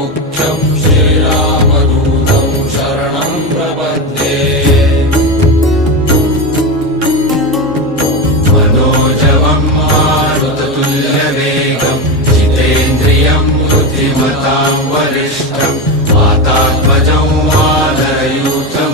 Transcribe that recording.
मुख्यं श्रीरामदूतं शरणं प्रपद्ये। मनोजवं मारुततुल्यवेगं जितेन्द्रियं बुद्धिमतां वरिष्ठं वातात्मजं वानरयूथं